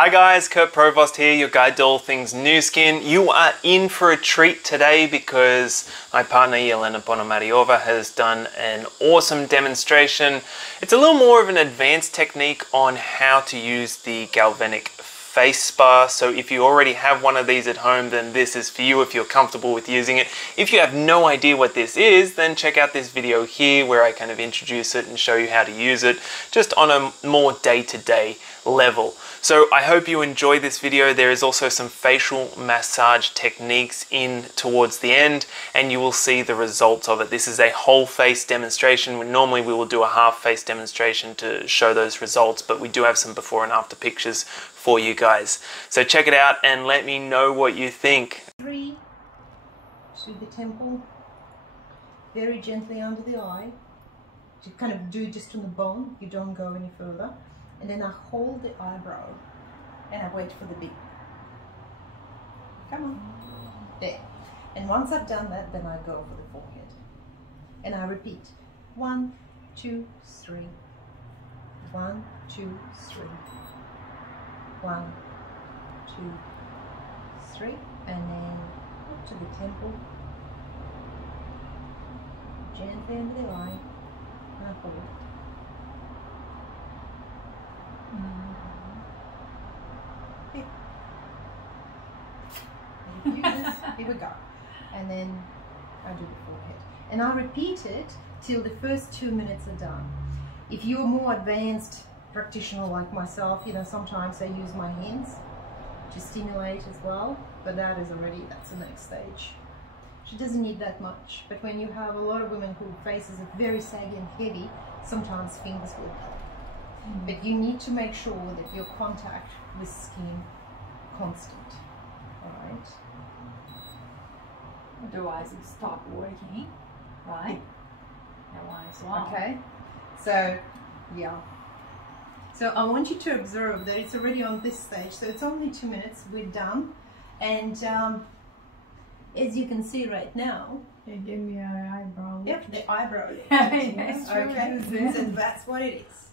Hi guys, Kurt Provost here, your guide to all things new skin. You are in for a treat today because my partner Elena has done an awesome demonstration. It's a little more of an advanced technique on how to use the Galvanic face spa. So if you already have one of these at home, then this is for you if you're comfortable with using it. If you have no idea what this is, then check out this video here where I kind of introduce it and show you how to use it just on a more day-to-day level. So I hope you enjoy this video. There is also some facial massage techniques in towards the end, and you will see the results of it. This is a whole face demonstration. Normally we will do a half face demonstration to show those results, but we do have some before and after pictures for you guys. So check it out and let me know what you think. 3 to the temple, very gently under the eye. You kind of do just on the bone, you don't go any further. And then I hold the eyebrow and I wait for the beep. Come on. There. And once I've done that, then I go for the forehead. And I repeat. 1, 2, 3. 1, 2, 3. 1, 2, 3. And then up to the temple. Gently under the eye. And I hold it. Here we go. And then I do the forehead. And I repeat it till the first 2 minutes are done. If you're a more advanced practitioner like myself, you know, sometimes I use my hands to stimulate as well, but that's the next stage. She doesn't need that much, but when you have a lot of women whose faces are very saggy and heavy, sometimes fingers will help. But you need to make sure that your contact with skin constant. Alright? Otherwise it stop working, right? That one as well. Okay. So yeah. So I want you to observe that it's already on this stage. So it's only 2 minutes, we're done. And as you can see right now, they give me an eyebrow. Yep, the eyebrow. Yes, okay. So that's what it is.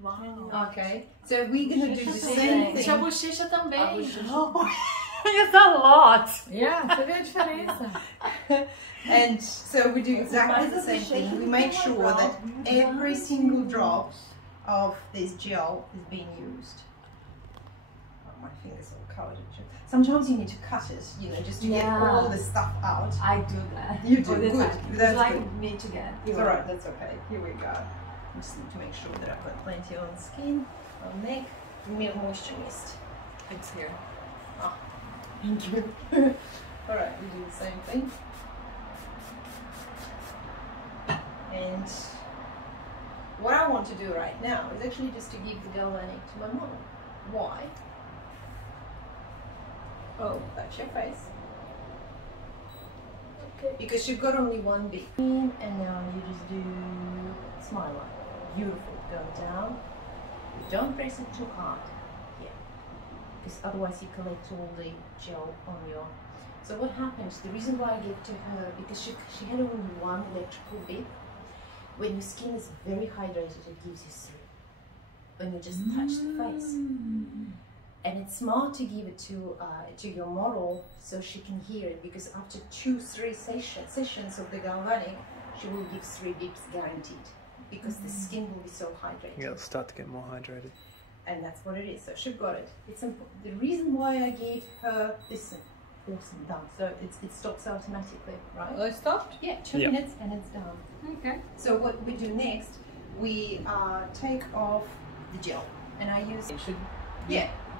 Wow. Okay, so we're gonna do the same thing. A bochecha também. It's a lot. Yeah, você vê a diferença. And so we do exactly the same thing. We make sure that every single drop of this gel is being used. Oh, my fingers all covered. Sometimes you need to cut it, you know, just to get all the stuff out. I do that. You do, good. That's like good. Me to get. It's alright, that's okay. Here we go. I just need to make sure that I've got plenty on the skin, on neck. Give me a moisture mist. It's here. Oh, thank you. Alright, we do the same thing. And what I want to do right now is actually just to give the Galvanic to my mom. Why? Oh, that's your face. Okay. Because you've got only one beat. And now you just do smile line. Beautiful. Go down. Don't press it too hard. Yeah. Because otherwise you collect all the gel on your... So what happens, the reason why I gave it to her, because she had only one electrical bit. When your skin is very hydrated, it gives you 3. When you just touch the face. And it's smart to give it to your model so she can hear it, because after 2-3 sessions of the Galvanic, she will give 3 beeps guaranteed, because the skin will be so hydrated. Yeah, it'll start to get more hydrated. And that's what it is. So she got it. It's the reason why I gave her this. Awesome, done. So it stops automatically, right? Oh, it stopped? Yeah, 2 minutes and it's done. Okay. So what we do next, we take off the gel, and I use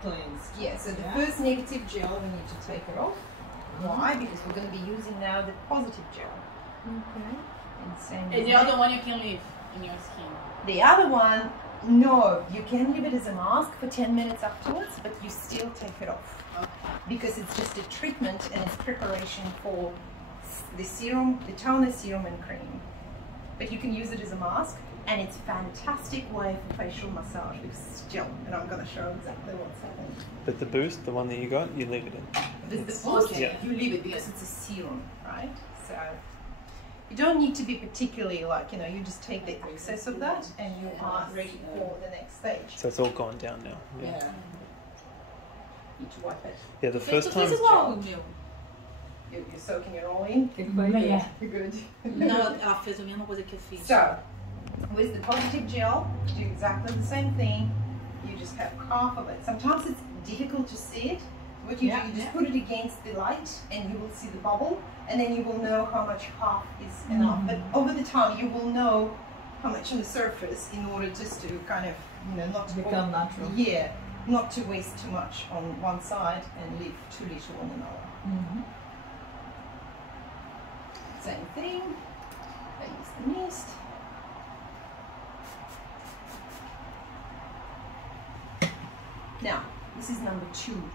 Cleansed. Yeah, so the first negative gel, we need to take it off. Why? Because we're going to be using now the positive gel. Okay. And the other one you can leave in your skin. The other one, no, you can leave it as a mask for 10 minutes afterwards, but you still take it off. Okay. Because it's just a treatment and it's preparation for the serum, the toner, serum and cream. But you can use it as a mask. And it's a fantastic way for facial massage with this gel, and I'm going to show exactly what's happening. But the boost, the one that you got, you leave it in. The boost, you leave it because it's a serum, right? So you don't need to be particularly like, you know, you just take the excess of that and you are ready for the next stage. So it's all gone down now. Yeah. need to wipe it. Yeah, the first time. You're soaking it all in? Yeah. Good. Não, ela fez a mesma coisa que eu fiz. So, with the positive gel, do exactly the same thing. You just have half of it. Sometimes it's difficult to see it. What you do, you just put it against the light and you will see the bubble, and then you will know how much half is enough. But over the time, you will know how much on the surface in order just to kind of, not to become natural. Yeah, not to waste too much on one side and leave too little on another. Same thing. I use the mist. Now, this is number 2.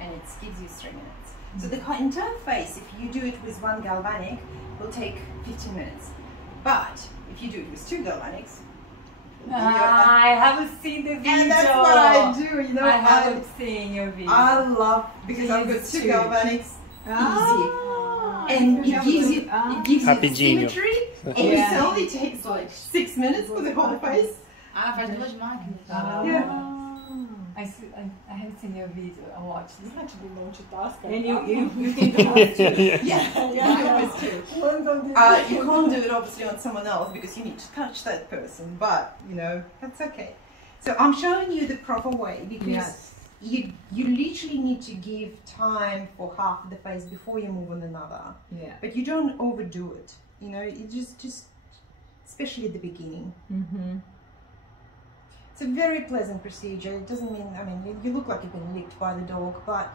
And it gives you 3 minutes. So the entire face, if you do it with 1 galvanic, will take 15 minutes. But if you do it with 2 galvanics, I haven't seen the video. and that's what I do, I haven't seen your video. I love, because I've got 2 galvanics, easy. And it gives you symmetry, and it only takes like 6 minutes for the whole face. Ah, faz 2 máquinas. Yeah. I haven't seen your video. I watched this. You have to be multitasker. And you think about it too. Yeah, you can't do it obviously on someone else because you need to touch that person, but that's okay. So I'm showing you the proper way because you literally need to give time for half of the face before you move on another. Yeah. But you don't overdo it. You just especially at the beginning. It's a very pleasant procedure. It doesn't mean, you look like you've been licked by the dog, but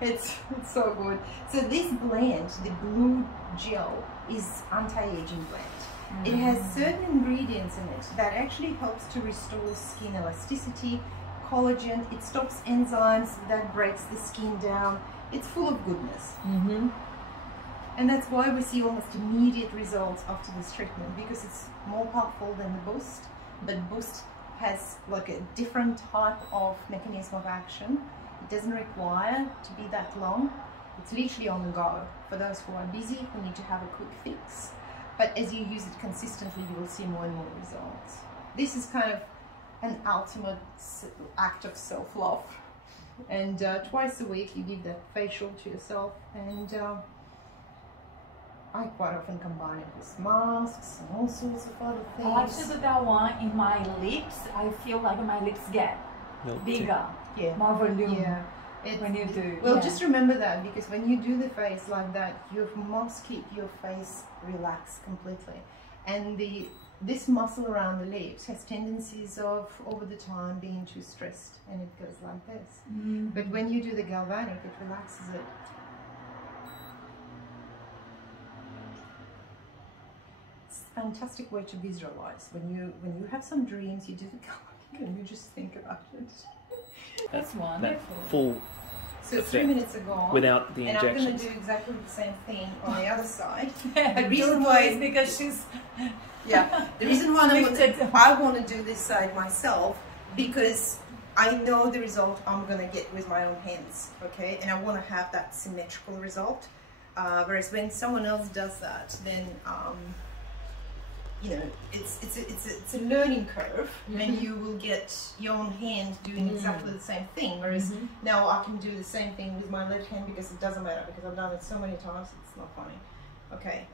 it's so good. So this blend, the blue gel, is anti-aging blend. It has certain ingredients in it that actually helps to restore skin elasticity, collagen. It stops enzymes that breaks the skin down. It's full of goodness. And that's why we see almost immediate results after this treatment, because it's more powerful than the Boost, but Boost has like a different type of mechanism of action. It doesn't require to be that long. It's literally on the go. For those who are busy, who need to have a quick fix. But as you use it consistently, you will see more and more results. This is kind of an ultimate act of self-love. And twice a week you give that facial to yourself, and I quite often combine it with masks and all sorts of other things. I like to do that one in my lips. I feel like my lips get bigger, more volume. Yeah. When you do. Well, just remember that, because when you do the face like that, you must keep your face relaxed completely. And this muscle around the lips has tendencies of, over the time, being too stressed, and it goes like this. But when you do the galvanic, it relaxes it. Fantastic way to visualize. When you have some dreams, you do the galvanic and you just think about it. That's wonderful. Full so 3 minutes ago, without the injections. And I'm going to do exactly the same thing on the other side. The reason why is because she's the reason why I want to do this side myself, because I know the result I'm going to get with my own hands, okay? And I want to have that symmetrical result. Whereas when someone else does that, then it's a learning curve, and you will get your own hand doing exactly the same thing. Whereas now I can do the same thing with my left hand because it doesn't matter, because I've done it so many times, it's not funny. Okay.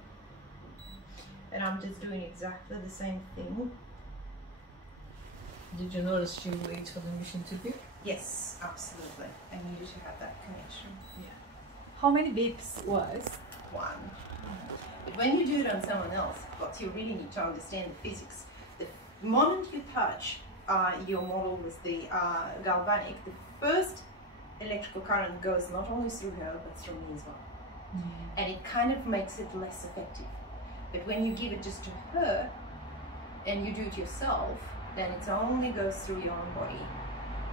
And I'm just doing exactly the same thing. Did you notice she waits for the machine to beep? Yes, absolutely. I needed to have that connection. Yeah. How many beeps was? 1. But when you do it on someone else, what you really need to understand the physics. The moment you touch your model with the galvanic, the first electrical current goes not only through her, but through me as well. And it kind of makes it less effective. But when you give it just to her, and you do it yourself, then it only goes through your own body,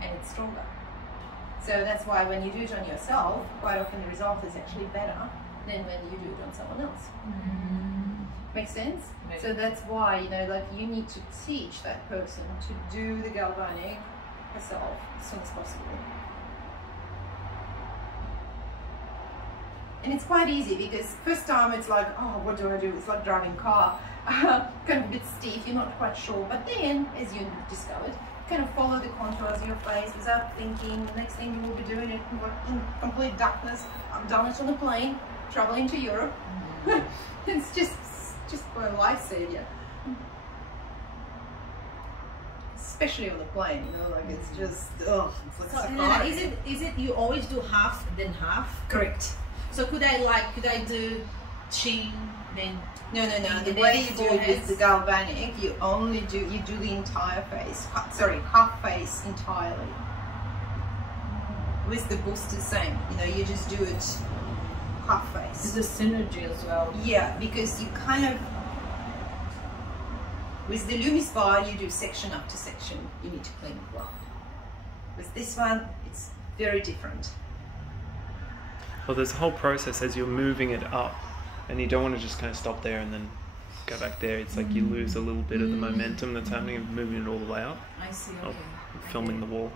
and it's stronger. So that's why when you do it on yourself, quite often the result is actually better than when you do it on someone else. Make sense? Right. So that's why, you need to teach that person to do the galvanic herself as soon as possible. And it's quite easy, because first time it's like, oh, what do I do? It's like driving a car, kind of a bit stiff, you're not quite sure. But then, as you discovered, kind of follow the contours of your face without thinking. The next thing you will be doing it in complete darkness. I've done it on a plane, traveling to Europe. It's just for a lifesaver. Especially on the plane, you know, like it's just, oh, it's like So, so Elena, hard. is it you always do half then half? Correct. So could I do chin then? No. The And way then you do it forehead. with the Galvanic, you do the entire face. Sorry, half face entirely. With the boost the same. You know, you just do it half face. There's a synergy as well. Yeah, because you kind of, with the Lumis bar, you do section after section. You need to clean it well. With this one, it's very different. Well, there's a whole process as you're moving it up, and you don't want to just kind of stop there and then go back there. It's like you lose a little bit of the momentum that's happening of moving it all the way up. I see, Oh, okay. filming the wall.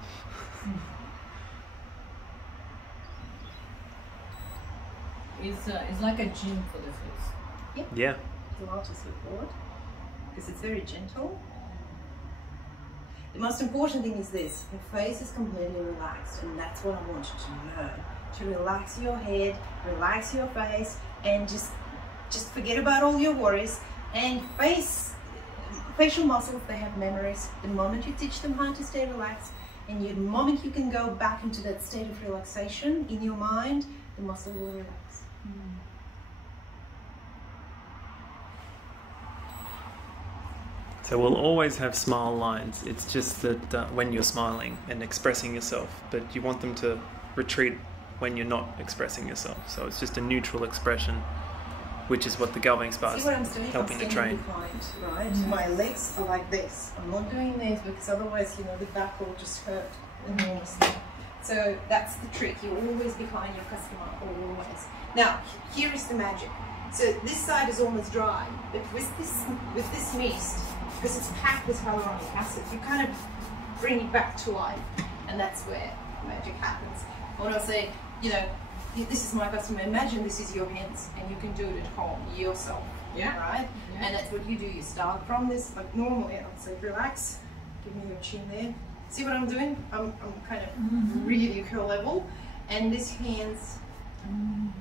It's like a gym for the face. Yeah. Pilates support, because it's very gentle. The most important thing is this: your face is completely relaxed, and that's what I want you to learn. To relax your head, relax your face, and just forget about all your worries. And facial muscles, they have memories. The moment you teach them how to stay relaxed, and the moment you can go back into that state of relaxation in your mind, the muscle will relax. So we'll always have smile lines. It's just that when you're smiling and expressing yourself, but you want them to retreat when you're not expressing yourself. So it's just a neutral expression, which is what the Galvanic Spa is See what I'm doing? helping I'm to standing train. behind, right? My legs are like this. I'm not doing this because otherwise, you know, the back will just hurt enormously. So that's the trick. You're always behind your customer, always. Now, here is the magic. So this side is almost dry, but with this mist, because it's packed with hyaluronic acid, you kind of bring it back to life, and that's where magic happens. When I say, you know, this is my customer, imagine this is your hands, and you can do it at home yourself. Yeah. Right? Yeah. And that's what you do. You start from this, like normally I would say relax, give me your chin there. See what I'm doing? I'm kind of really curl level, and this hands down.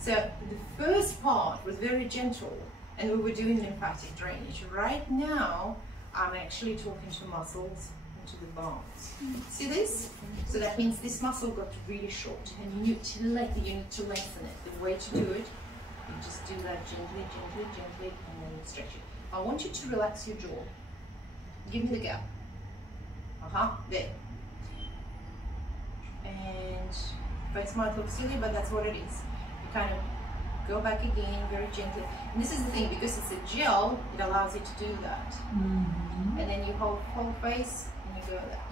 So the first part was very gentle, and we were doing lymphatic drainage. Right now, I'm actually talking to muscles and to the bones. See this? So that means this muscle got really short, and you need to lengthen it. The way to do it, you just do that gently, and then you stretch it. I want you to relax your jaw. Give me the gap. There. And face might look silly, but that's what it is. You kind of go back again very gently. And this is the thing, because it's a gel, it allows you to do that. And then you hold whole face and you go there.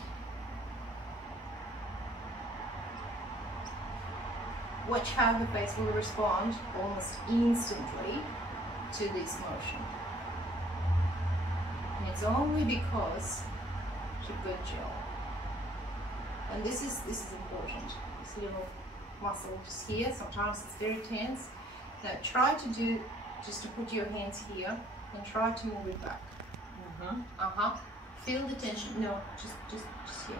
Watch how the face will respond almost instantly to this motion. And it's only because you've got gel. And this is important. This little muscle just here, sometimes it's very tense. Now try to do, just to put your hands here and try to move it back. Feel the tension. No, just here.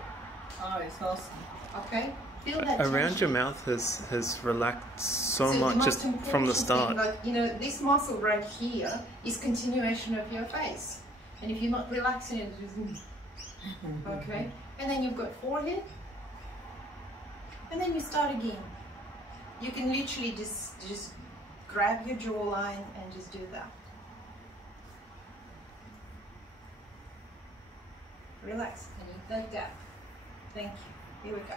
Oh, it's awesome. Okay? Feel that Around tension. your mouth has relaxed so the much most just from important the start. thing, like, you know, this muscle right here is continuation of your face. And if you're not relaxing it, just, okay? And then you've got forehead. And then you start again. You can literally just grab your jawline and just do that. Relax and eat that gap. Thank you. Here we go.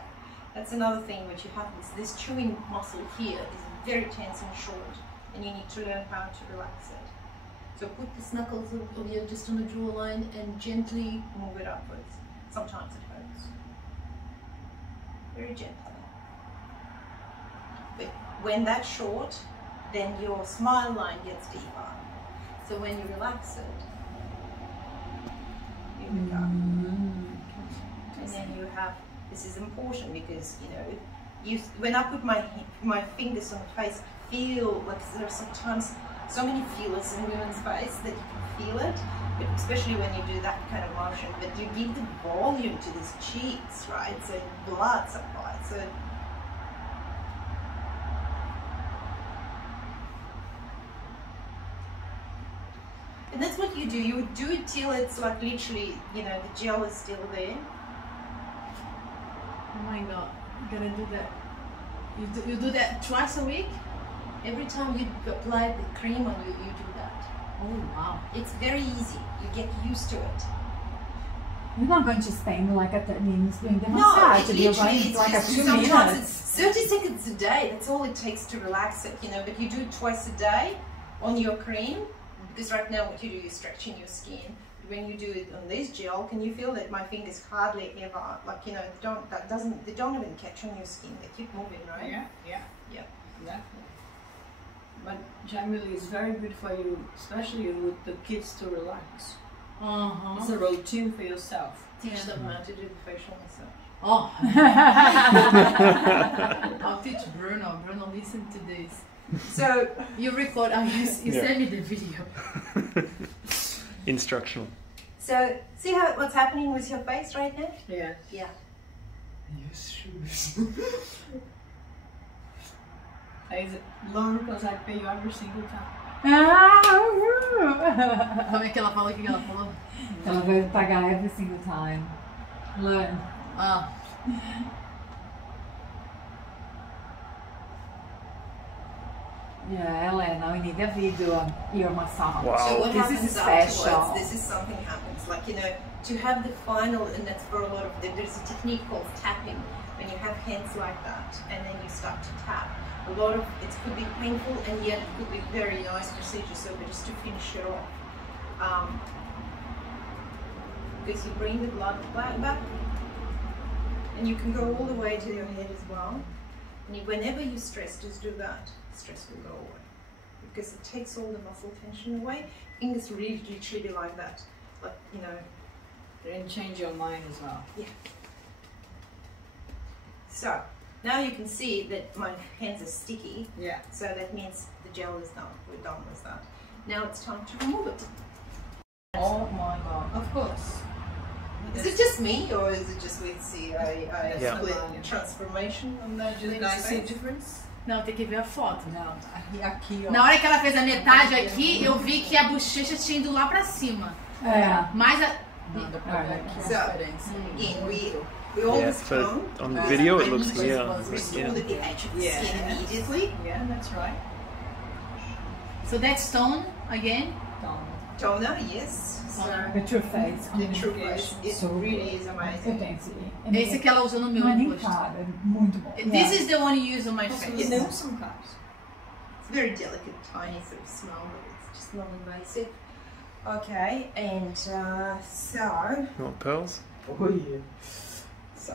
That's another thing which happens. This chewing muscle here is very tense and short, and you need to learn how to relax it. So put the knuckles of your just on the jawline and gently move it upwards. Sometimes it hurts. Very gently. But when that's short, then your smile line gets deeper. So when you relax it, here we go. And then you have, this is important because, you know, when I put my fingers on the face, feel like there are sometimes so many feelers in women's face that you can feel it, but especially when you do that kind of motion. But you give the volume to these cheeks, right? So blood supply. So and that's what you do. You would do it till it's like literally, you know, the gel is still there. Oh my god, you're gonna do that. You do that twice a week? Every time you apply the cream on you, you do that. Oh wow. It's very easy. You get used to it. You're not going to spend like a 30 minutes doing the No, massage. it's You're going literally, to like a it's 2 sometimes minutes. it's 30 seconds a day. That's all it takes to relax it, you know. But you do it twice a day on your cream, because right now what you do is stretching your skin. But when you do it on this gel, can you feel that my fingers hardly ever, like, you know, they don't even catch on your skin. They keep moving, right? Yeah, yeah, Yeah. exactly. But generally, it's very good for you, especially with the kids, to relax. It's a routine for yourself. Teach them how to do the facial massage. Oh. I'll teach Bruno. Bruno, listen to this. So You record. You send me the video. Instructional. So see what's happening with your face right now? Yeah. Yeah. Yes, shoes. Is it long because I pay you every single time? Como é que ela falou? O que ela falou? Ela vai pagar every single time. Learn. Ah. Yeah, Elena, we need a video on your massage. Wow. So what This happens is special. afterwards? This is something happens. Like, you know, to have the final, and that's for a lot of them, there's a technique called tapping. When you have hands like that, and then you start to tap. A lot of it could be painful, and yet it could be very nice procedure. So, but just to finish it off, because you bring the blood back, and you can go all the way to your head as well. And whenever you stress, just do that. Stress will go away because it takes all the muscle tension away. Fingers really literally be like that, like, you know. Then change your mind as well. Yeah. So now you can see that my hands are sticky. Yeah. So that means the gel is done. We're done with that. Now it's time to remove it. Oh my god. Of course. Is it just me, or is it just with a Yeah. split transformation on that? Do you guys see a difference? Não, tem que ver a foto. Não, aqui ó. Na hora que ela fez a metade aqui, eu vi que a bochecha tinha ido lá pra cima. É. Mas a... Não, dá pra ver aqui a So, diferença. again, we Yeah, always but come. on the video it I looks, need to yeah. restore the pH of the Yeah. skin immediately. Yeah, that's right. So that's tone again. Então, Toner, yes. So The true face. the true face, it So really is Eu amazing. tenho esse. Esse que ela usou no meu Não é nem rosto. caro, é muito bom. This is the one you use on my os face. não são caros. It's very delicate, tiny sort of smell, but it's just non-invasive. Okay, and so You want pearls? so.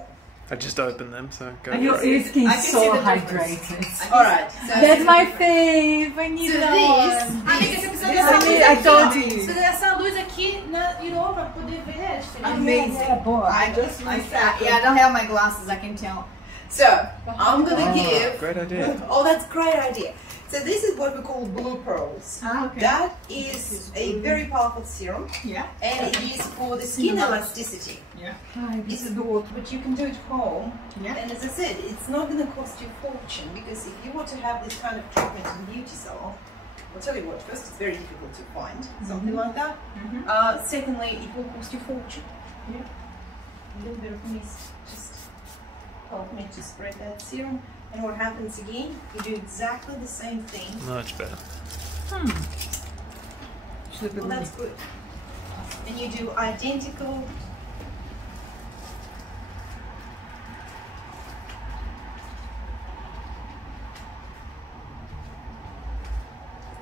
I just opened them, so go And for your it. skin I is can so see the hydrated. All right. So That's my fave. I need So that this- one. Amiga, você precisa This dessa I luz need- I aqui, told ó. you. Precisa dessa luz aqui virou pra poder ver a diferença. Amazing. Yeah, boy. I don't have my glasses, I can tell. So I'm gonna give. Great idea. Oh, that's a great idea. So this is what we call blue pearls. Ah, okay. That is a very powerful serum, Yeah. and it is for the skin elasticity. Yeah. It's good, but you can do it home. Yeah. And as I said, it's not going to cost you a fortune, because if you want to have this kind of treatment in beauty salon, I'll tell you what, first, it's very difficult to find something like that. Secondly, it will cost you a fortune. Yeah. A little bit of mist just help me to spread that serum. And what happens again, you do exactly the same thing. Much better. Well, that's good. And you do identical.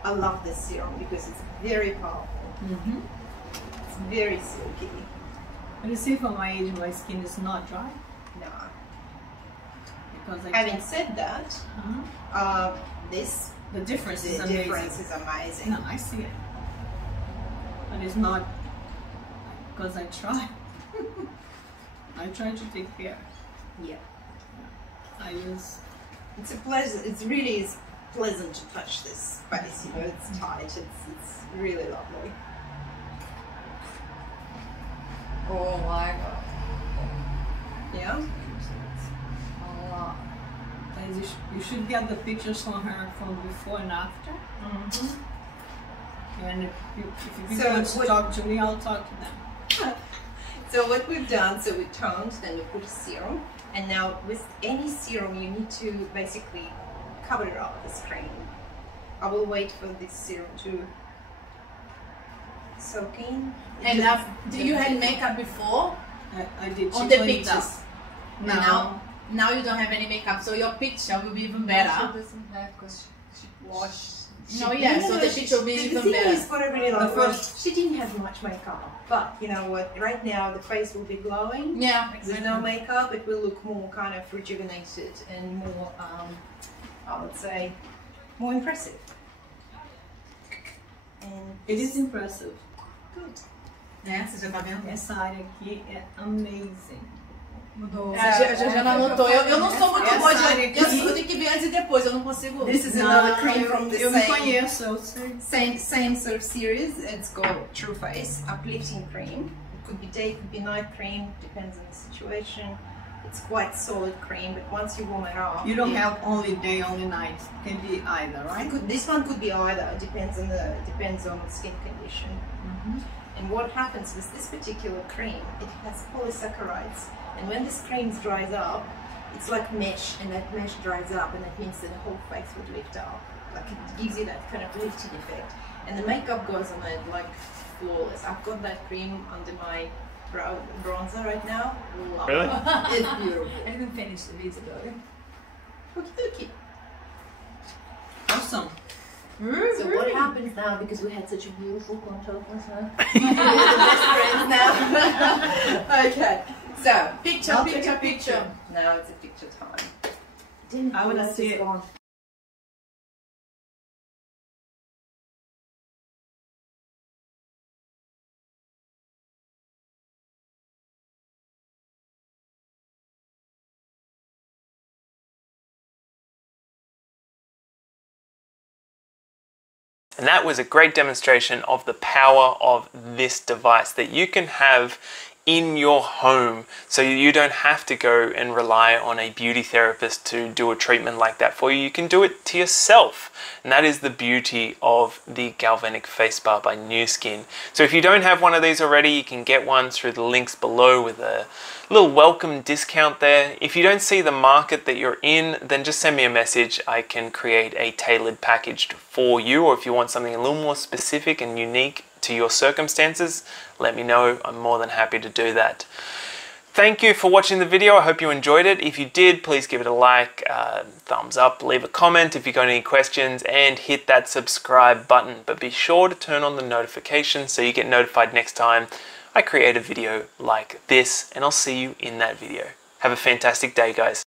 I love this serum because it's very powerful. It's very silky. But you see, for my age, my skin is not dry. No. Because Having said that, this the difference is the amazing. difference is amazing. No, I see it. But it's not because I try. I try to take care. Yeah. I use. It's a pleasure. It really is pleasant to touch this space. You know, it's tight. It's really lovely. Oh my god. Yeah. A lot. And you should get the pictures from her from before and after. And if you want to talk to me, I'll talk to them. So what we've done, so we toned, then we put a serum, and now with any serum you need to basically cover it up with cream. I will wait for this serum to soak in. And did you have makeup before? I did. On the pictures? Now you don't have any makeup, so your picture will be even better. She doesn't have because she washed. No, yeah, so the picture will be even better. Is what I really like. First, she didn't have much makeup, but you know what? Right now the face will be glowing. Yeah, exactly. With no makeup, it will look more kind of rejuvenated and more, I would say, more impressive. And it is impressive. Good. Né? Você já tá vendo? Essa área aqui é amazing. Mudou. A já notou. Eu não sou muito boa de... Eu tenho que ver antes e depois, eu não consigo... This is another cream from the same sort of series. It's called True Face Uplifting Cream. It could be day, could be night cream, depends on the situation. It's quite solid cream, but once you warm it up... You don't have only day, only night. It can be either, right? This one could be either. It depends on the skin condition. And what happens with this particular cream, it has polysaccharides. And when this cream dries up, it's like mesh, and that mesh dries up, and that means that the whole face would lift up. Like it gives you that kind of lifting effect. And the makeup goes on it like flawless. I've got that cream under my brow bronzer right now. Love Really? it. It's beautiful. I didn't finish the video though. Okie dokie. Awesome. So what happens now, because we had such a beautiful contact with her? We're best friends now. Okay. So, Picture. Now it's a picture time. I want to see it. And that was a great demonstration of the power of this device that you can have in your home, so you don't have to go and rely on a beauty therapist to do a treatment like that for you. You can do it to yourself, and that is the beauty of the Galvanic Face Bar by Nu Skin. So if you don't have one of these already, you can get one through the links below with a little welcome discount there. If you don't see the market that you're in, then just send me a message. I can create a tailored package for you, or if you want something a little more specific and unique to your circumstances, let me know. I'm more than happy to do that. Thank you for watching the video. I hope you enjoyed it. If you did, please give it a like, thumbs up, leave a comment if you've got any questions, and hit that subscribe button. But be sure to turn on the notifications so you get notified next time I create a video like this, and I'll see you in that video. Have a fantastic day, guys.